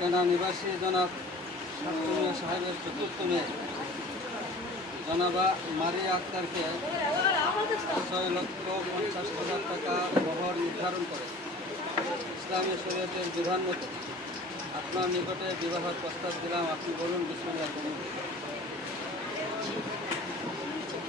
কেনা নিবাসী জনাব সাহেবের চতুর্থ মেয়ে জনাবা মারিয়া আক্তারকে ছয় লক্ষ পঞ্চাশ হাজার টাকা বহর নির্ধারণ করে ইসলামী শরীয়তের বিধান মতো আপনার নিকটে বিবাহের প্রস্তাব দিলাম আপনি বলুন বিসমুল্লাহ কবুল। বাস, জি,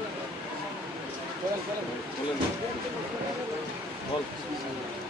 আলহামদুলিল্লাহ সবাই আলহামদুলিল্লাহ জি। মাশাআল্লাহ। আল্লাহ তাআলা বরকত দেন, সবাই দোয়া করে, দোয়া শুরু করুন সবাই।